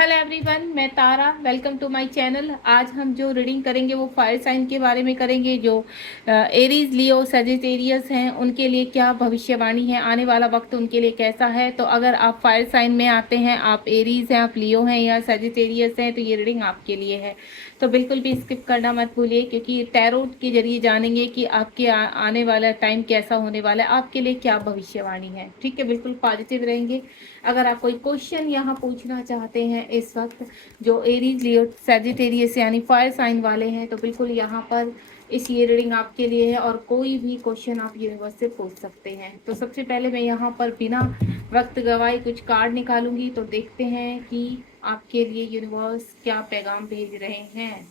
Hello everyone, मैं Tara. Welcome to my channel. आज हम जो रीडिंग करेंगे वो फायर साइन के बारे में करेंगे। जो एरीज, लियो, सजिटेरियस हैं उनके लिए क्या भविष्यवाणी है, आने वाला वक्त उनके लिए कैसा है। तो अगर आप फायर साइन में आते हैं, आप एरीज हैं, आप लियो हैं या सजिटेरियस हैं, तो ये रीडिंग आपके लिए है। तो बिल्कुल भी स्किप करना मत भूलिए, क्योंकि टैरोट के जरिए जानेंगे कि आपके आने वाला टाइम कैसा होने वाला है, आपके लिए क्या भविष्यवाणी है। ठीक है, बिल्कुल पॉजिटिव रहेंगे। अगर आप कोई क्वेश्चन यहाँ पूछना चाहते हैं इस वक्त, जो एरीज, लियो, सैजिटेरियस यानी फायर साइन वाले हैं, तो बिल्कुल यहाँ पर ये रीडिंग आपके लिए है और कोई भी क्वेश्चन आप यूनिवर्स से पूछ सकते हैं। तो सबसे पहले मैं यहाँ पर बिना वक्त गवाए कुछ कार्ड निकालूंगी। तो देखते हैं कि आपके लिए यूनिवर्स क्या पैगाम भेज रहे हैं।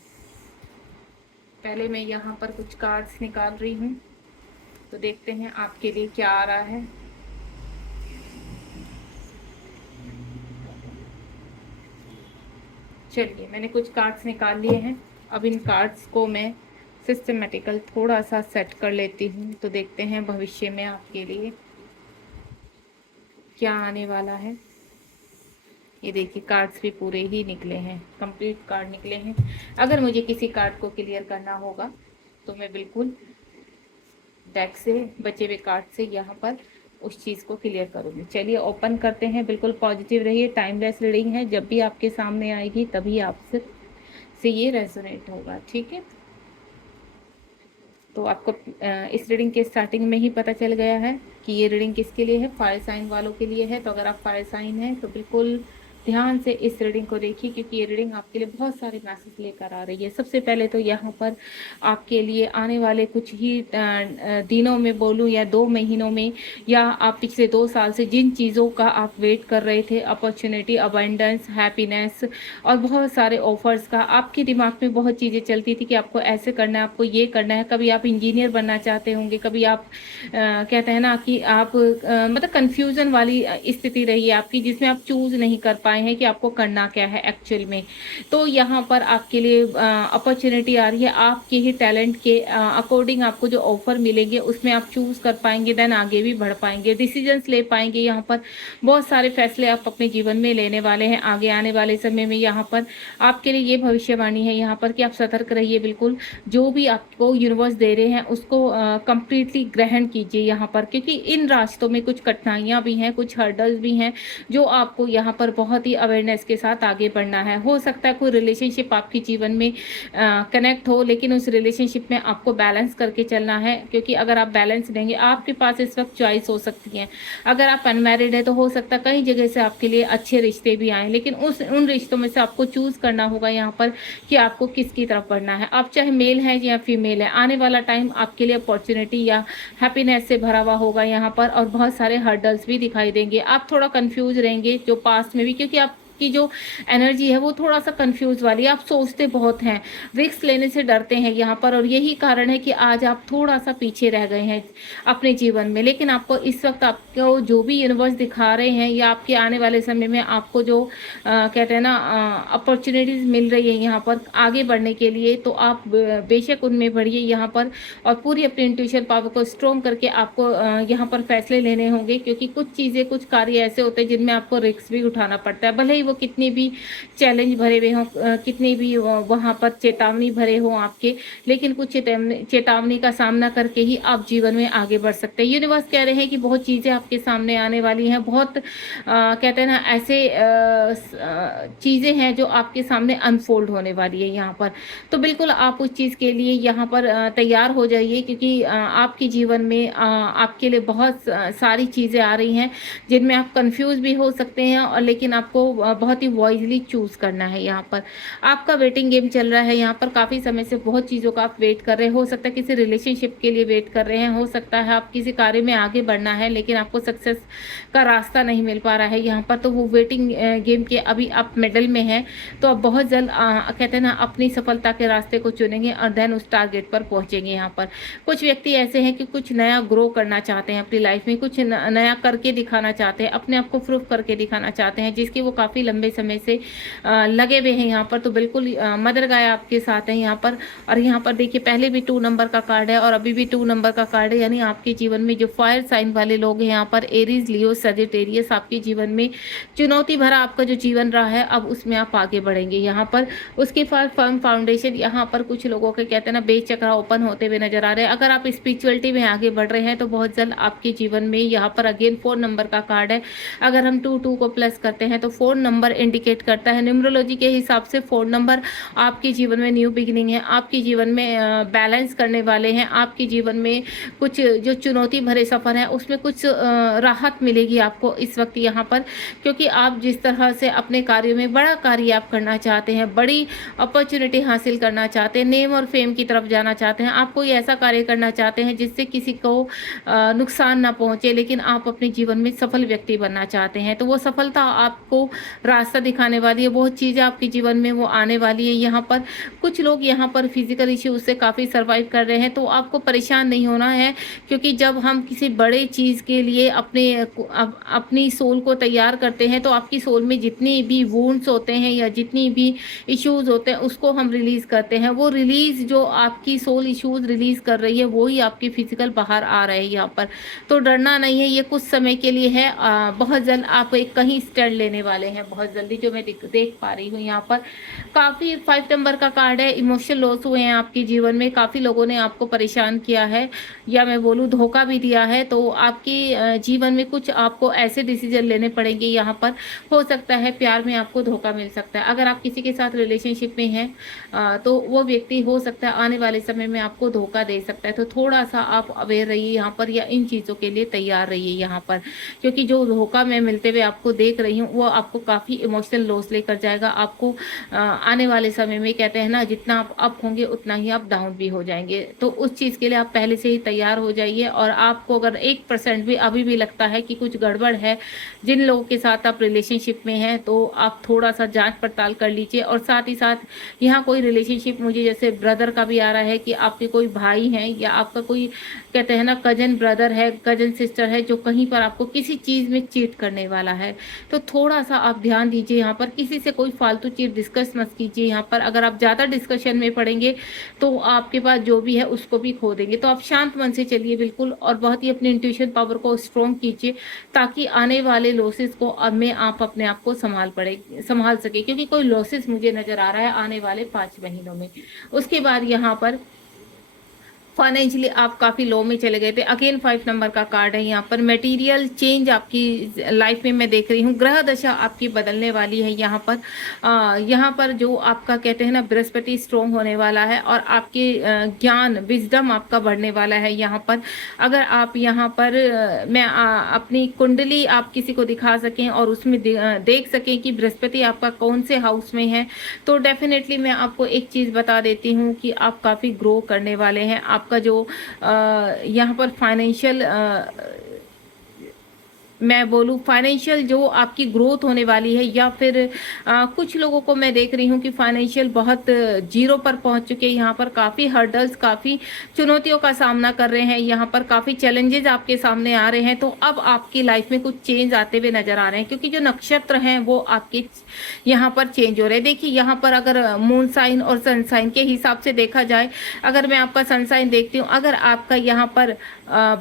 पहले मैं यहाँ पर कुछ कार्ड्स निकाल रही हूँ, तो देखते हैं आपके लिए क्या आ रहा है। चलिए, मैंने कुछ कार्ड्स निकाल लिए हैं। अब इन कार्ड्स को मैं सिस्टमेटिकल थोड़ा सा सेट कर लेती हूँ, तो देखते हैं भविष्य में आपके लिए क्या आने वाला है। ये देखिए, कार्ड्स भी पूरे ही निकले हैं, कंप्लीट कार्ड निकले हैं। अगर मुझे किसी कार्ड को क्लियर करना होगा तो मैं बिल्कुल डेक से, बचे हुए कार्ड से यहाँ पर उस चीज़ को क्लियर करूँगी। चलिए ओपन करते हैं। बिल्कुल पॉजिटिव रहिए, टाइमलेस रीडिंग है। जब भी आपके सामने आएगी तभी आपसे ये रेजोनेट होगा। ठीक है, तो आपको इस रीडिंग के स्टार्टिंग में ही पता चल गया है कि ये रीडिंग किसके लिए है, फायर साइन वालों के लिए है। तो अगर आप फायर साइन हैं तो बिल्कुल ध्यान से इस रीडिंग को देखिए, क्योंकि ये रीडिंग आपके लिए बहुत सारे मैसेज लेकर आ रही है। सबसे पहले तो यहाँ पर आपके लिए आने वाले कुछ ही दिनों में बोलूँ या 2 महीनों में, या आप पिछले 2 साल से जिन चीज़ों का आप वेट कर रहे थे, अपॉर्चुनिटी, अबंडेंस, हैप्पीनेस और बहुत सारे ऑफर्स का, आपके दिमाग में बहुत चीज़ें चलती थी कि आपको ऐसे करना है, आपको ये करना है। कभी आप इंजीनियर बनना चाहते होंगे, कभी आप कहते हैं ना कि आप मतलब कन्फ्यूज़न वाली स्थिति रही है आपकी, जिसमें आप चूज़ नहीं कर पाए हैं कि आपको करना क्या है एक्चुअल में। तो यहाँ पर आपके लिए अपॉर्चुनिटी आ रही है। आपके ही टैलेंट के अकॉर्डिंग आपको जो ऑफर मिलेंगे उसमें आप चूज़ कर पाएंगे, देन आगे भी बढ़ पाएंगे, डिसीजंस ले पाएंगे। यहाँ पर बहुत सारे फैसले आप अपने जीवन में लेने वाले हैं आगे आने वाले समय में। यहाँ पर आपके लिए ये भविष्यवाणी है यहाँ पर कि आप सतर्क रहिए। बिल्कुल जो भी आपको यूनिवर्स दे रहे हैं उसको कंप्लीटली ग्रहण कीजिए यहाँ पर, क्योंकि इन रास्तों में कुछ कठिनाइयाँ भी हैं, कुछ हर्डल्स भी हैं, जो आपको यहाँ पर बहुत ही अवेयरनेस के साथ आगे बढ़ना है। हो सकता है कोई रिलेशनशिप आपके जीवन में कनेक्ट हो, लेकिन उस रिलेशनशिप में आपको बैलेंस करके चलना है, क्योंकि अगर आप बैलेंस देंगे, आपके पास इस वक्त चॉइस हो सकती है। अगर आप अनमैरिड है तो हो सकता है कई जगह से आपके लिए अच्छे रिश्ते भी आए, लेकिन उन रिश्तों में से आपको चूज करना होगा यहाँ पर कि आपको किसकी तरफ बढ़ना है। आप चाहे मेल हैं या फीमेल है, आने वाला टाइम आपके लिए अपॉर्चुनिटी या हैप्पीनेस से भरा हुआ होगा यहाँ पर, और बहुत सारे हर्डल्स भी दिखाई देंगे। आप थोड़ा कंफ्यूज रहेंगे जो पास्ट में भी, क्योंकि आप की जो एनर्जी है वो थोड़ा सा कंफ्यूज वाली है। आप सोचते बहुत हैं, रिस्क लेने से डरते हैं यहाँ पर, और यही कारण है कि आज आप थोड़ा सा पीछे रह गए हैं अपने जीवन में। लेकिन आपको इस वक्त आपको जो भी यूनिवर्स दिखा रहे हैं, या आपके आने वाले समय में आपको जो कहते हैं ना अपॉर्चुनिटीज मिल रही है यहाँ पर आगे बढ़ने के लिए, तो आप बेशक उनमें बढ़िए यहाँ पर, और पूरी अपनी इंट्यूशन पावर को स्ट्रॉन्ग करके आपको यहाँ पर फैसले लेने होंगे। क्योंकि कुछ चीज़ें, कुछ कार्य ऐसे होते हैं जिनमें आपको रिस्क भी उठाना पड़ता है, भले ही वो कितने भी चैलेंज भरे हुए हों, कितने भी वहाँ पर चेतावनी भरे हों आपके, लेकिन कुछ चेतावनी का सामना करके ही आप जीवन में आगे बढ़ सकते हैं। यूनिवर्स कह रहे हैं कि बहुत चीज़ें आपके सामने आने वाली हैं, बहुत कहते हैं ना ऐसे चीज़ें हैं जो आपके सामने अनफोल्ड होने वाली है यहाँ पर। तो बिल्कुल आप उस चीज़ के लिए यहाँ पर तैयार हो जाइए, क्योंकि आपके जीवन में आपके लिए बहुत सारी चीज़ें आ रही हैं जिनमें आप कंफ्यूज भी हो सकते हैं, और लेकिन आपको बहुत ही वॉइसली चूज़ करना है। यहाँ पर आपका वेटिंग गेम चल रहा है। यहाँ पर काफ़ी समय से बहुत चीज़ों का आप वेट कर रहे हैं। हो सकता है किसी रिलेशनशिप के लिए वेट कर रहे हैं, हो सकता है आप किसी कार्य में आगे बढ़ना है, लेकिन आपको सक्सेस का रास्ता नहीं मिल पा रहा है यहाँ पर। तो वो वेटिंग गेम के अभी आप मिडल में हैं, तो आप बहुत जल्द कहते हैं ना अपनी सफलता के रास्ते को चुनेंगे और देन उस टारगेट पर पहुंचेंगे। यहाँ पर कुछ व्यक्ति ऐसे हैं कि कुछ नया ग्रो करना चाहते हैं अपनी लाइफ में, कुछ नया करके दिखाना चाहते हैं, अपने आप को प्रूफ करके दिखाना चाहते हैं, जिसकी वो काफ़ी लंबे समय से लगे हुए हैं यहाँ पर, तो बिल्कुल मदर गाय आपके साथ है यहाँ पर। और यहाँ पर देखिए पहले भी 2 नंबर का कार्ड है और अभी भी 2 नंबर का कार्ड है, यानी आपके जीवन में जो फायर साइन वाले लोग हैं यहाँ पर, एरीज, लियो, सजिटेरियस, आपके जीवन में चुनौती भरा आपका जो जीवन रहा है अब उसमें आप आगे बढ़ेंगे यहाँ पर। उसके बाद फर्म फाउंडेशन, यहाँ पर कुछ लोगों के कहते हैं ना बेच चक्रा ओपन होते हुए नजर आ रहे हैं। अगर आप स्पिरिचुअलिटी में आगे बढ़ रहे हैं तो बहुत जल्द आपके जीवन में यहाँ पर अगेन 4 नंबर का कार्ड है। अगर हम 2 को प्लस करते हैं तो 4 नंबर इंडिकेट करता है, न्यूमरोलॉजी के हिसाब से 4 नंबर आपके जीवन में न्यू बिगिनिंग है, आपके जीवन में बैलेंस करने वाले हैं, आपके जीवन में कुछ जो चुनौती भरे सफर है उसमें कुछ राहत मिलेगी आपको इस वक्त यहाँ पर, क्योंकि आप जिस तरह से अपने कार्य में बड़ा कार्य आप करना चाहते हैं, बड़ी अपॉर्चुनिटी हासिल करना चाहते हैं, नेम और फेम की तरफ जाना चाहते हैं, आप कोई ऐसा कार्य करना चाहते हैं जिससे किसी को नुकसान ना पहुंचे, लेकिन आप अपने जीवन में सफल व्यक्ति बनना चाहते हैं, तो वो सफलता आपको रास्ता दिखाने वाली है, बहुत चीज़ें आपके जीवन में वो आने वाली है यहाँ पर। कुछ लोग यहाँ पर फिजिकल इश्यूज से काफ़ी सर्वाइव कर रहे हैं, तो आपको परेशान नहीं होना है, क्योंकि जब हम किसी बड़े चीज़ के लिए अपनी सोल को तैयार करते हैं तो आपकी सोल में जितनी भी वुंड्स होते हैं या जितनी भी इश्यूज होते हैं उसको हम रिलीज़ करते हैं। वो रिलीज़ जो आपकी सोल इश्यूज रिलीज़ कर रही है वो ही आपकी फिजिकल बाहर आ रहे हैं यहाँ पर, तो डरना नहीं है, ये कुछ समय के लिए है। बहुत जल्द आप एक कहीं स्टैंड लेने वाले हैं, बहुत जल्दी, जो मैं देख पा रही हूँ यहाँ पर। काफ़ी 5 नंबर का कार्ड है, इमोशनल लॉस हुए हैं आपके जीवन में, काफ़ी लोगों ने आपको परेशान किया है या मैं बोलूँ धोखा भी दिया है, तो आपके जीवन में कुछ आपको ऐसे डिसीजन लेने पड़ेंगे यहाँ पर। हो सकता है प्यार में आपको धोखा मिल सकता है, अगर आप किसी के साथ रिलेशनशिप में हैं तो वो व्यक्ति हो सकता है आने वाले समय में आपको धोखा दे सकता है, तो थोड़ा सा आप अवेयर रहिए यहाँ पर या इन चीज़ों के लिए तैयार रहिए यहाँ पर, क्योंकि जो धोखा मैं मिलते हुए आपको देख रही हूँ वो आपको काफ़ी इमोशनल लॉस लेकर जाएगा। आपको आने वाले समय में कहते हैं ना जितना आप अप होंगे उतना ही आप डाउन भी हो जाएंगे, तो उस चीज़ के लिए आप पहले से ही तैयार हो जाइए। और आपको अगर 1% भी अभी भी लगता है कि कुछ गड़बड़ है जिन लोगों के साथ आप रिलेशनशिप में हैं, तो आप थोड़ा सा जांच पड़ताल कर लीजिए। और साथ ही साथ यहाँ कोई रिलेशनशिप मुझे जैसे ब्रदर का भी आ रहा है कि आपके कोई भाई हैं या आपका कोई कहते हैं ना कजन ब्रदर है, कजन सिस्टर है, जो कहीं पर आपको किसी चीज़ में चीट करने वाला है, तो थोड़ा सा आप ध्यान दीजिए यहाँ पर। किसी से कोई फालतू चीज़ डिस्कस मत कीजिए यहाँ पर, अगर आप ज़्यादा डिस्कशन में पड़ेंगे तो आपके पास जो भी है उसको भी खो देंगे। तो आप शांत मन से चलिए बिल्कुल, और बहुत ही अपनी इंट्यूशन पावर को स्ट्रॉन्ग कीजिए ताकि आने वाले लॉसेस को अब में आप अपने आप को संभाल सके, क्योंकि कोई लॉसेस मुझे नज़र आ रहा है आने वाले 5 महीनों में। उसके बाद यहाँ पर फाइनेंशियली आप काफ़ी लो में चले गए थे, अगेन 5 नंबर का कार्ड है यहाँ पर। मटेरियल चेंज आपकी लाइफ में मैं देख रही हूँ, ग्रह दशा आपकी बदलने वाली है यहाँ पर। यहाँ पर जो आपका कहते हैं ना बृहस्पति स्ट्रॉन्ग होने वाला है और आपके ज्ञान विजडम आपका बढ़ने वाला है यहाँ पर। अगर आप यहाँ पर मैं अपनी कुंडली आप किसी को दिखा सकें और उसमें देख सकें कि बृहस्पति आपका कौन से हाउस में है, तो डेफिनेटली मैं आपको एक चीज़ बता देती हूँ कि आप काफ़ी ग्रो करने वाले हैं। आपका जो यहाँ पर फाइनेंशियल मैं बोलूँ फाइनेंशियल जो आपकी ग्रोथ होने वाली है, या फिर कुछ लोगों को मैं देख रही हूँ कि फाइनेंशियल बहुत जीरो पर पहुँच चुके हैं, यहाँ पर काफ़ी हर्डल्स, काफ़ी चुनौतियों का सामना कर रहे हैं, यहाँ पर काफ़ी चैलेंजेस आपके सामने आ रहे हैं। तो अब आपकी लाइफ में कुछ चेंज आते हुए नजर आ रहे हैं, क्योंकि जो नक्षत्र हैं वो आपके यहाँ पर चेंज हो रहे हैं। देखिए यहाँ पर अगर मून साइन और सन साइन के हिसाब से देखा जाए, अगर मैं आपका सन साइन देखती हूँ, अगर आपका यहाँ पर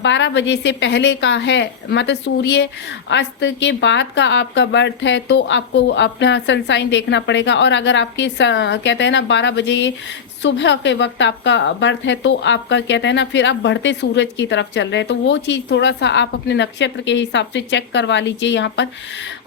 12 बजे से पहले का है, मतलब सूर्य अस्त के बाद का आपका बर्थ है, तो आपको अपना सनसाइन देखना पड़ेगा। और अगर आपके कहते हैं ना 12 बजे सुबह के वक्त आपका बर्थ है, तो आपका कहते हैं ना फिर आप बढ़ते सूरज की तरफ चल रहे हैं, तो वो चीज़ थोड़ा सा आप अपने नक्षत्र के हिसाब से चेक करवा लीजिए यहाँ पर।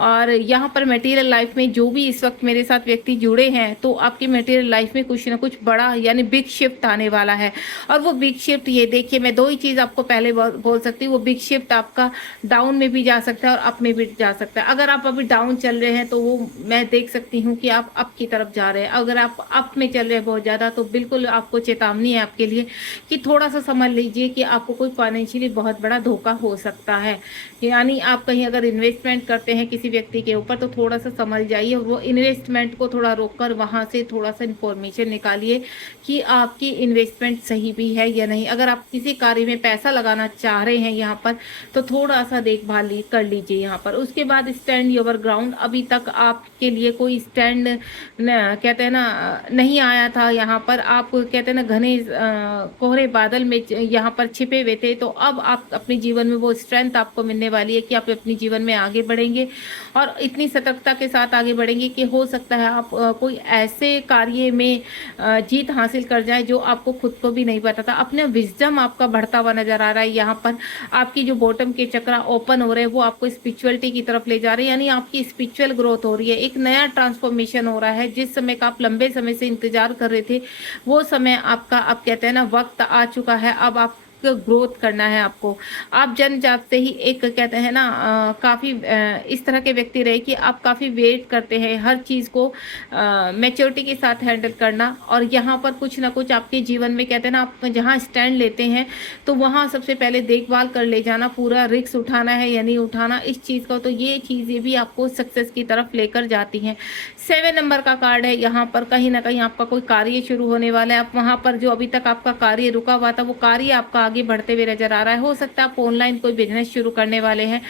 और यहाँ पर मटेरियल लाइफ में जो भी इस वक्त मेरे साथ व्यक्ति जुड़े हैं, तो आपकी मटेरियल लाइफ में कुछ ना कुछ बड़ा यानी बिग शिफ्ट आने वाला है। और वो बिग शिफ्ट ये देखिए, मैं 2 ही चीज़ आपको पहले बोल सकती हूँ, वो बिग शिफ्ट आपका डाउन में भी जा सकता है और अप में भी जा सकता है। अगर आप अभी डाउन चल रहे हैं तो वो मैं देख सकती हूँ कि आप अप की तरफ जा रहे हैं। अगर आप अप में चल रहे हैं बहुत ज़्यादा, तो बिल्कुल आपको चेतावनी है आपके लिए कि थोड़ा सा समझ लीजिए कि आपको कोई फाइनेंशियली बहुत बड़ा धोखा हो सकता है। यानी आप कहीं अगर इन्वेस्टमेंट करते हैं किसी व्यक्ति के ऊपर, तो थोड़ा सा समझ जाइए, वो इन्वेस्टमेंट को थोड़ा रोककर वहाँ से थोड़ा सा इन्फॉर्मेशन निकालिए कि आपकी इन्वेस्टमेंट सही भी है या नहीं। अगर आप किसी कार्य में पैसा लगाना चाह रहे हैं यहाँ पर, तो थोड़ा सा देखभाल कर लीजिए यहाँ पर। उसके बाद स्टैंड योर ग्राउंड, अभी तक आपके लिए कोई स्टैंड कहते हैं ना नहीं आया था, यहाँ पर आप कहते हैं ना घने कोहरे बादल में यहाँ पर छिपे हुए थे, तो अब आप अपने जीवन में वो स्ट्रेंथ आपको मिलने वाली है कि आप अपने जीवन में आगे बढ़ेंगे और इतनी सतर्कता के साथ आगे बढ़ेंगे कि हो सकता है आप कोई ऐसे कार्य में जीत हासिल कर जाए जो आपको खुद को भी नहीं पता था। अपने विजडम आपका बढ़ता हुआ नजर आ रहा है यहाँ पर। आपकी जो बॉटम के चक्र ओपन हो रहे हैं वो आपको स्पिरिचुअलिटी की तरफ ले जा रहे हैं, यानी आपकी स्पिरिचुअल ग्रोथ हो रही है, एक नया ट्रांसफॉर्मेशन हो रहा है। जिस समय का आप लंबे समय से इंतजार कर रहे थे वो समय आपका, आप कहते हैं ना वक्त आ चुका है। अब आप ग्रोथ करना है आपको। आप जन्म जात से ही एक कहते हैं ना काफ़ी इस तरह के व्यक्ति रहे कि आप काफ़ी वेट करते हैं हर चीज़ को मैच्योरिटी के साथ हैंडल करना, और यहाँ पर कुछ ना कुछ आपके जीवन में कहते हैं ना आप जहाँ स्टैंड लेते हैं तो वहाँ सबसे पहले देखभाल कर ले जाना, पूरा रिस्क उठाना है या नहीं उठाना इस चीज़ का, तो ये चीज़ें भी आपको सक्सेस की तरफ लेकर जाती हैं। 7 नंबर का कार्ड है यहाँ पर। कहीं ना कहीं आपका कोई कार्य शुरू होने वाला है। आप वहाँ पर जो अभी तक आपका कार्य रुका हुआ था वो कार्य आपका आगे बढ़ते हुए नजर आ रहा है। हो सकता है आप ऑनलाइन कोई बिजनेस शुरू करने वाले हैं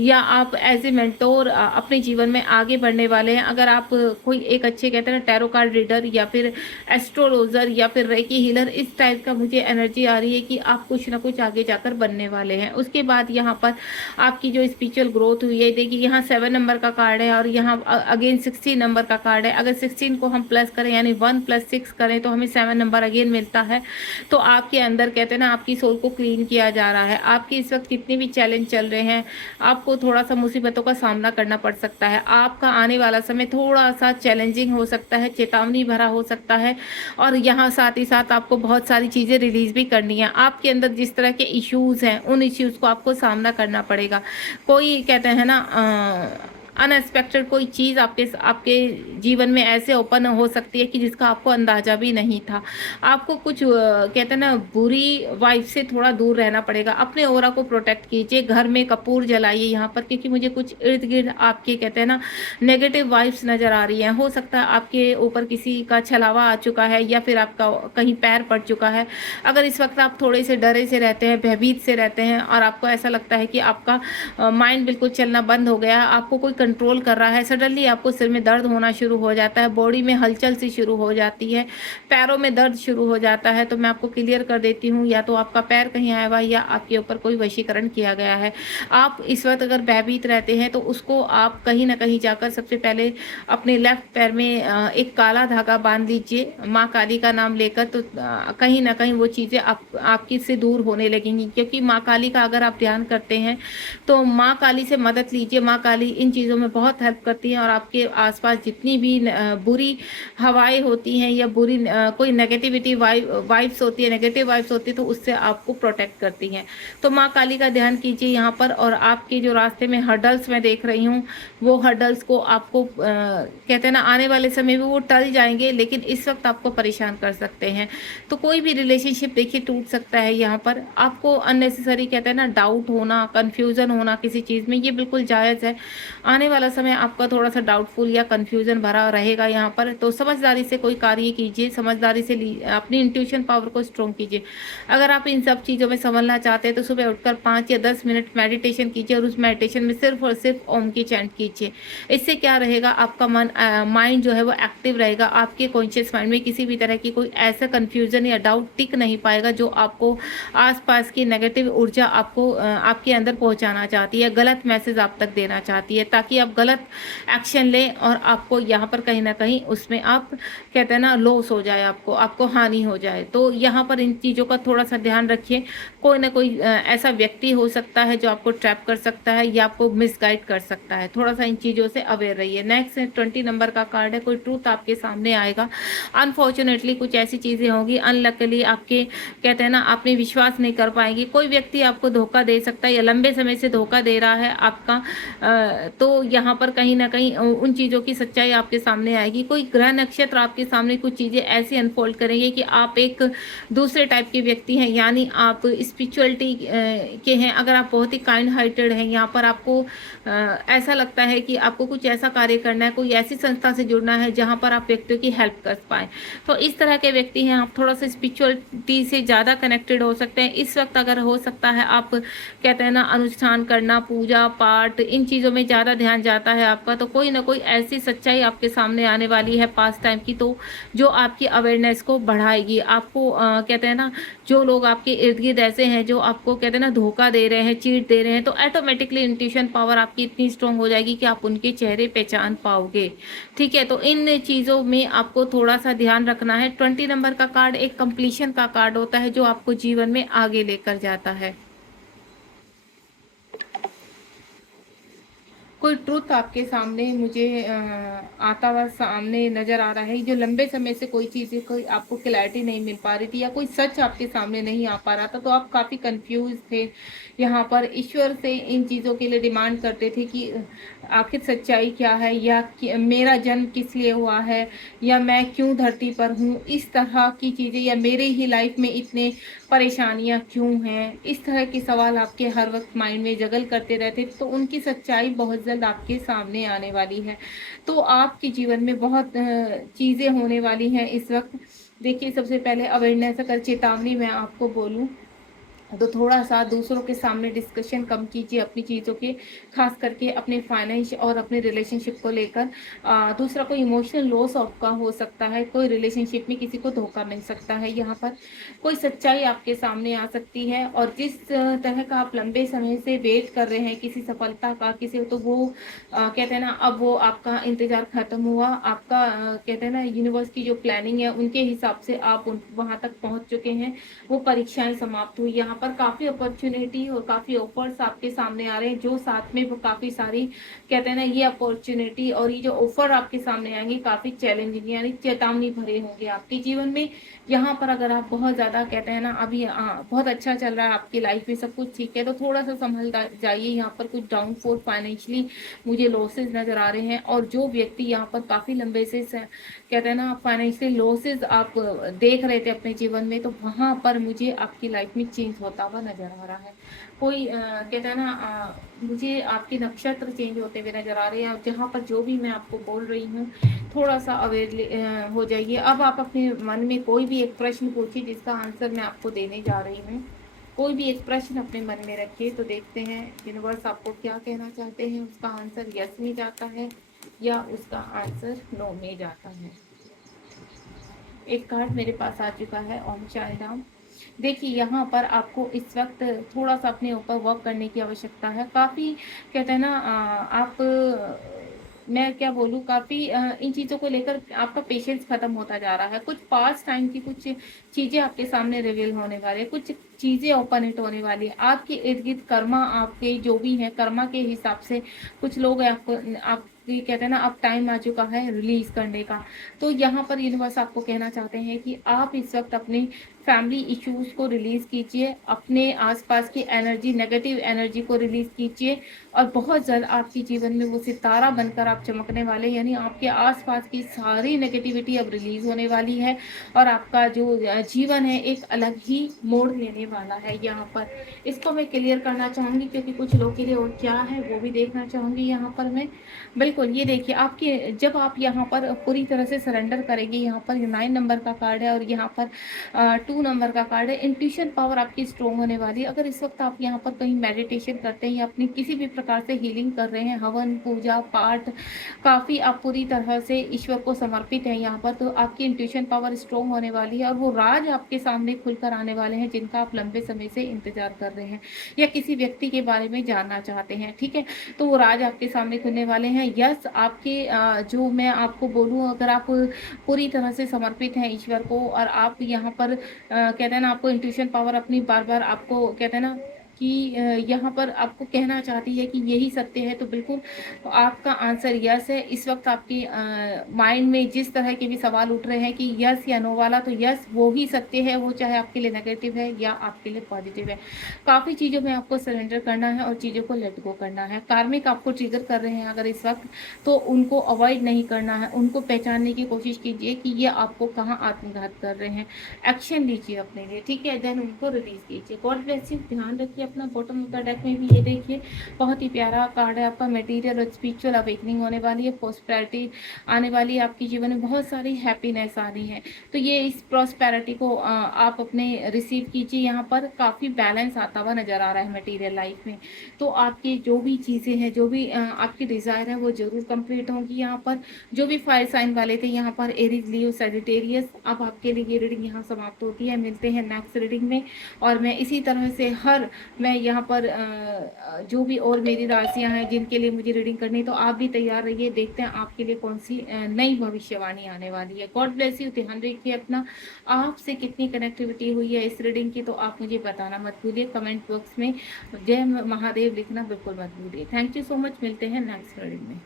या आप एज ए मेंटोर अपने जीवन में आगे बढ़ने वाले हैं। अगर आप कोई एक अच्छे कहते हैं ना टैरो कार्ड रीडर या फिर एस्ट्रोलॉजर या फिर रेकी हीलर, इस टाइप का मुझे एनर्जी आ रही है कि आप कुछ ना कुछ आगे जाकर बनने वाले हैं। उसके बाद यहाँ पर आपकी जो स्पिरिचुअल ग्रोथ हुई है, देखिए यहाँ 7 नंबर का कार्ड है और यहाँ अगेन 16 नंबर का कार्ड है। अगर 16 को हम प्लस करें यानी 1 + 6 करें तो हमें 7 नंबर अगेन मिलता है। तो आपके अंदर कहते हैं ना आपकी सोल को क्लीन किया जा रहा है। आपके इस वक्त कितने भी चैलेंज चल रहे हैं, आपको थोड़ा सा मुसीबतों का सामना करना पड़ सकता है। आपका आने वाला समय थोड़ा सा चैलेंजिंग हो सकता है, चेतावनी भरा हो सकता है, और यहाँ साथ ही साथ आपको बहुत सारी चीज़ें रिलीज भी करनी है। आपके अंदर जिस तरह के इश्यूज़ हैं उन इश्यूज़ को आपको सामना करना पड़ेगा। कोई कहते हैं ना अनएक्सपेक्टेड कोई चीज़ आपके जीवन में ऐसे ओपन हो सकती है कि जिसका आपको अंदाज़ा भी नहीं था। आपको कुछ कहते हैं ना बुरी वाइब से थोड़ा दूर रहना पड़ेगा। अपने ऑरा को प्रोटेक्ट कीजिए, घर में कपूर जलाइए यहाँ पर, क्योंकि मुझे कुछ इर्द गिर्द आपके कहते हैं ना नेगेटिव वाइब्स नज़र आ रही हैं। हो सकता है आपके ऊपर किसी का छलावा आ चुका है या फिर आपका कहीं पैर पड़ चुका है। अगर इस वक्त आप थोड़े से डरे से रहते हैं, भयभीत से रहते हैं और आपको ऐसा लगता है कि आपका माइंड बिल्कुल चलना बंद हो गया, आपको कोई कंट्रोल कर रहा है, सडनली आपको सिर में दर्द होना शुरू हो जाता है, बॉडी में हलचल सी शुरू हो जाती है, पैरों में दर्द शुरू हो जाता है, तो मैं आपको क्लियर कर देती हूँ, या तो आपका पैर कहीं आया हुआ है या आपके ऊपर कोई वशीकरण किया गया है। आप इस वक्त अगर भयभीत रहते हैं तो उसको आप कहीं ना कहीं जाकर सबसे पहले अपने लेफ्ट पैर में एक काला धागा बांध लीजिए माँ काली का नाम लेकर, तो कहीं ना कहीं वो चीज़ें आपकी से दूर होने लगेंगी। क्योंकि माँ काली का अगर आप ध्यान करते हैं तो माँ काली से मदद लीजिए। माँ काली इन चीज़ों में बहुत हेल्प करती हैं और आपके आसपास जितनी भी बुरी हवाएं होती हैं या बुरी कोई नेगेटिविटी वाइब्स होती है, नेगेटिव वाइब्स होती है, तो उससे आपको प्रोटेक्ट करती हैं। तो माँ काली का ध्यान कीजिए यहाँ पर। और आपके जो रास्ते में हर्डल्स मैं देख रही हूँ वो हर्डल्स को आपको कहते हैं ना आने वाले समय में वो टल जाएंगे, लेकिन इस वक्त आपको परेशान कर सकते हैं। तो कोई भी रिलेशनशिप देखिए टूट सकता है यहाँ पर। आपको अननेसेसरी कहते हैं ना डाउट होना, कन्फ्यूज़न होना किसी चीज़ में, ये बिल्कुल जायज़ है। आने वाला समय आपका थोड़ा सा डाउटफुल या कन्फ्यूज़न भरा रहेगा यहाँ पर। तो समझदारी से कोई कार्य कीजिए, समझदारी से अपनी इंट्यूशन पावर को स्ट्रॉन्ग कीजिए। अगर आप इन सब चीज़ों में संभलना चाहते हैं तो सुबह उठकर 5 या 10 मिनट मेडिटेशन कीजिए और उस मेडिटेशन में सिर्फ और सिर्फ ओम की चैंट कीजिए। इससे क्या रहेगा, आपका माइंड जो है वो एक्टिव रहेगा। आपके कॉन्शियस माइंड में किसी भी तरह की कोई ऐसा कन्फ्यूज़न या डाउट टिक नहीं पाएगा जो आपको आसपास की नेगेटिव ऊर्जा आपको आपके अंदर पहुंचाना चाहती है, गलत मैसेज आप तक देना चाहती है, ताकि आप गलत एक्शन लें और आपको यहाँ पर कहीं ना कहीं उसमें आप कहते हैं ना लॉस हो जाए, आपको हानि हो जाए। तो यहाँ पर इन चीज़ों का थोड़ा सा ध्यान रखिए। कोई ना कोई ऐसा व्यक्ति हो सकता है जो आपको ट्रैप कर सकता है या आपको मिसगाइड कर सकता है। थोड़ा सा इन चीज़ों से अवेयर रहिए। नेक्स्ट 20 नंबर का कार्ड है। कोई ट्रूथ आपके सामने आएगा। अनफॉर्चुनेटली कुछ ऐसी चीज़ें होंगी, अनलकली आपके कहते हैं ना आपने विश्वास नहीं कर पाएंगे। कोई व्यक्ति आपको धोखा दे सकता है या लंबे समय से धोखा दे रहा है आपका, तो तो यहाँ पर कहीं न कहीं उन चीज़ों की सच्चाई आपके सामने आएगी। कोई ग्रह नक्षत्र आपके सामने कुछ चीज़ें ऐसी अनफ़ोल्ड करेंगे कि आप एक दूसरे टाइप के व्यक्ति हैं, यानी आप स्पिरिचुअलिटी के हैं। अगर आप बहुत ही काइंड हार्टेड हैं, यहाँ पर आपको ऐसा लगता है कि आपको कुछ ऐसा कार्य करना है, कोई ऐसी संस्था से जुड़ना है जहाँ पर आप व्यक्तियों की हेल्प कर पाएँ। तो इस तरह के व्यक्ति हैं आप, थोड़ा-सा स्पिरिचुअलिटी से ज़्यादा कनेक्टेड हो सकते हैं। इस वक़्त अगर हो सकता है आप कहते हैं ना अनुष्ठान करना, पूजा-पाठ, इन चीज़ों में ज़्यादा ध्यान जाता है आपका, तो कोई ना कोई ऐसी सच्चाई आपके सामने आने वाली है पास्ट टाइम की, तो जो आपकी अवेयरनेस को बढ़ाएगी। आपको कहते हैं ना, जो लोग आपके इर्द-गिर्द ऐसे हैं जो आपको कहते हैं ना धोखा दे रहे हैं, चीट दे रहे हैं, तो ऑटोमेटिकली इंट्यूशन पावर आपकी इतनी स्ट्रांग हो जाएगी कि आप उनके चेहरे पहचान पाओगे। ठीक है, तो इन चीज़ों में आपको थोड़ा-सा ध्यान रखना है। 20 नंबर का कार्ड एक कंप्लीशन का कार्ड होता है जो आपको जीवन में आगे लेकर जाता है। कोई ट्रुथ आपके सामने मुझे आता हुआ सामने नज़र आ रहा है, जो लंबे समय से कोई चीज़ें, कोई आपको क्लैरिटी नहीं मिल पा रही थी, या कोई सच आपके सामने नहीं आ पा रहा था, तो आप काफ़ी कंफ्यूज थे। यहाँ पर ईश्वर से इन चीज़ों के लिए डिमांड करते थे कि आखिर सच्चाई क्या है, या मेरा जन्म किस लिए हुआ है, या मैं क्यों धरती पर हूँ, इस तरह की चीज़ें, या मेरे ही लाइफ में इतने परेशानियाँ क्यों हैं, इस तरह के सवाल आपके हर वक्त माइंड में जगल करते रहते, तो उनकी सच्चाई बहुत जल्द आपके सामने आने वाली है। तो आपके जीवन में बहुत चीज़ें होने वाली हैं इस वक्त। देखिए, सबसे पहले अवेयरनेस, अगर चेतावनी मैं आपको बोलूँ, तो थोड़ा-सा दूसरों के सामने डिस्कशन कम कीजिए अपनी चीज़ों के, ख़ास करके अपने फाइनेंस और अपने रिलेशनशिप को लेकर। दूसरा, कोई इमोशनल लॉस आपका हो सकता है, कोई रिलेशनशिप में किसी को धोखा मिल सकता है, यहाँ पर कोई सच्चाई आपके सामने आ सकती है, और जिस तरह का आप लंबे समय से वेट कर रहे हैं किसी सफलता का, किसी, तो वो कहते हैं ना, अब वो आपका इंतज़ार ख़त्म हुआ। आपका कहते हैं ना, यूनिवर्स की जो प्लानिंग है उनके हिसाब से आप वहाँ तक पहुँच चुके हैं, वो परीक्षाएं समाप्त हुई। यहाँ पर काफ़ी अपॉर्चुनिटी और काफ़ी ऑफर्स आपके सामने आ रहे हैं, जो साथ में वो काफ़ी सारी कहते हैं ना, ये अपॉर्चुनिटी और ये जो ऑफर आपके सामने आएंगे काफ़ी चैलेंजिंग, यानी चेतावनी भरे होंगे आपके जीवन में। यहाँ पर अगर आप बहुत ज़्यादा कहते हैं ना, अभी बहुत अच्छा चल रहा है आपकी लाइफ में, सब कुछ ठीक है, तो थोड़ा सा संभल जाइए। यहाँ पर कुछ डाउनफॉल, फाइनेंशियली मुझे लॉसेस नज़र आ रहे हैं, और जो व्यक्ति यहाँ पर काफ़ी लंबे से कहते हैं ना फाइनेंशियल लॉसेस आप देख रहे थे अपने जीवन में, तो वहाँ पर मुझे आपकी लाइफ में चेंज होता हुआ नज़र आ रहा है। कोई कहते हैं ना, मुझे आपके नक्षत्र चेंज होते हुए नज़र आ रहे हैं, जहाँ पर जो भी मैं आपको बोल रही हूँ, थोड़ा सा अवेयर हो जाइए। अब आप अपने मन में कोई भी एक प्रश्न पूछिए जिसका आंसर मैं आपको देने जा रही हूँ। कोई भी एक प्रश्न अपने मन में रखिए, तो देखते हैं यूनिवर्स आपको क्या कहना चाहते हैं। उसका आंसर यस में जाता है या उसका आंसर नो में जाता है। एक कार्ड मेरे पास आ चुका है, ओम साई राम। देखिए, यहाँ पर आपको इस वक्त थोड़ा सा अपने ऊपर वर्क करने की आवश्यकता है। काफ़ी कहते हैं ना, आप मैं क्या बोलूँ, काफ़ी इन चीज़ों को लेकर आपका पेशेंस खत्म होता जा रहा है। कुछ पास्ट टाइम की कुछ चीज़ें आपके सामने रिवील होने वाली है, कुछ चीज़ें ओपन हिट होने वाली है। आपके इर्द गिर्द कर्मा, आपके जो भी हैं कर्मा के हिसाब से कुछ लोग आपको आप कहते हैं ना, अब टाइम आ चुका है रिलीज करने का। तो यहाँ पर यूनिवर्स आपको कहना चाहते हैं कि आप इस वक्त अपने फैमिली इश्यूज को रिलीज कीजिए, अपने आसपास की एनर्जी, नेगेटिव एनर्जी को रिलीज कीजिए, और बहुत जल्द आपके जीवन में वो सितारा बनकर आप चमकने वाले, यानी आपके आसपास की सारी नेगेटिविटी अब रिलीज होने वाली है, और आपका जो जीवन है एक अलग ही मोड़ लेने वाला है। यहाँ पर इसको मैं क्लियर करना चाहूँगी, क्योंकि कुछ लोग के लिए और क्या है वो भी देखना चाहूँगी। यहाँ पर मैं बिल्कुल, ये देखिए, आपके जब आप यहाँ पर पूरी तरह से सरेंडर करेंगे, यहाँ पर 9 नंबर का कार्ड है और यहाँ पर 2 नंबर का कार्ड है। इंट्यूशन पावर आपकी स्ट्रॉन्ग होने वाली है। अगर इस वक्त आप यहाँ पर कहीं मेडिटेशन करते हैं या अपनी किसी भी प्रकार से हीलिंग कर रहे हैं, हवन, पूजा, पाठ, काफ़ी आप पूरी तरह से ईश्वर को समर्पित हैं यहाँ पर, तो आपकी इंट्यूशन पावर स्ट्रॉन्ग होने वाली है, और वो राज आपके सामने खुलकर आने वाले हैं जिनका आप लंबे समय से इंतजार कर रहे हैं, या किसी व्यक्ति के बारे में जानना चाहते हैं। ठीक है, तो वो राज आपके सामने खुलने वाले हैं। यस, आपके जो मैं आपको बोलूँ, अगर आप पूरी तरह से समर्पित हैं ईश्वर को, और आप यहाँ पर कहते हैं ना, आपको इंट्यूशन पावर अपनी बार बार आपको कहते हैं ना कि यहाँ पर आपको कहना चाहती है कि यही सत्य है, तो बिल्कुल आपका आंसर यस है। इस वक्त आपके माइंड में जिस तरह के भी सवाल उठ रहे हैं कि यस या नो वाला, तो यस वो ही सत्य है, वो चाहे आपके लिए नेगेटिव है या आपके लिए पॉजिटिव है। काफ़ी चीज़ों में आपको सरेंडर करना है और चीज़ों को लेट गो करना है। कार्मिक आपको ट्रिगर कर रहे हैं अगर इस वक्त, तो उनको अवॉइड नहीं करना है, उनको पहचानने की कोशिश कीजिए कि ये आपको कहाँ आत्मघात कर रहे हैं। एक्शन लीजिए अपने लिए, ठीक है, देन उनको रिलीज कीजिए। God bless you. ध्यान रखिए अपना। बॉटम ऑफ द डेक में भी ये देखिए, बहुत ही प्यारा कार्ड है आपका। मटेरियल और स्पिरिचुअल अवेकनिंग होने वाली है, प्रॉस्पेरिटी आने वाली है आपके जीवन में, बहुत सारी हैप्पीनेस आ रही है। तो ये इस प्रॉस्पेरिटी को आप अपने रिसीव कीजिए। यहाँ पर काफ़ी बैलेंस आता हुआ नजर आ रहा है मटेरियल लाइफ में। तो आपकी जो भी चीज़ें हैं, जो भी आपकी डिज़ायर है, वो जरूर कंप्लीट होंगी। यहाँ पर जो भी फायर साइन वाले थे, यहाँ पर एरीज, लियो, सैजिटेरियस, अब आपके लिए ये रीडिंग यहाँ समाप्त होती है। मिलते हैं नेक्स्ट रीडिंग में। और मैं इसी तरह से मैं यहाँ पर जो भी और मेरी राशियाँ हैं जिनके लिए मुझे रीडिंग करनी, तो आप भी तैयार रहिए। देखते हैं आपके लिए कौन सी नई भविष्यवाणी आने वाली है। God bless you. ध्यान रखिए अपना। आपसे कितनी कनेक्टिविटी हुई है इस रीडिंग की, तो आप मुझे बताना मत भूलिए। कमेंट बॉक्स में जय महादेव लिखना बिल्कुल मत भूलिए। Thank you so much. मिलते हैं नेक्स्ट रीडिंग में।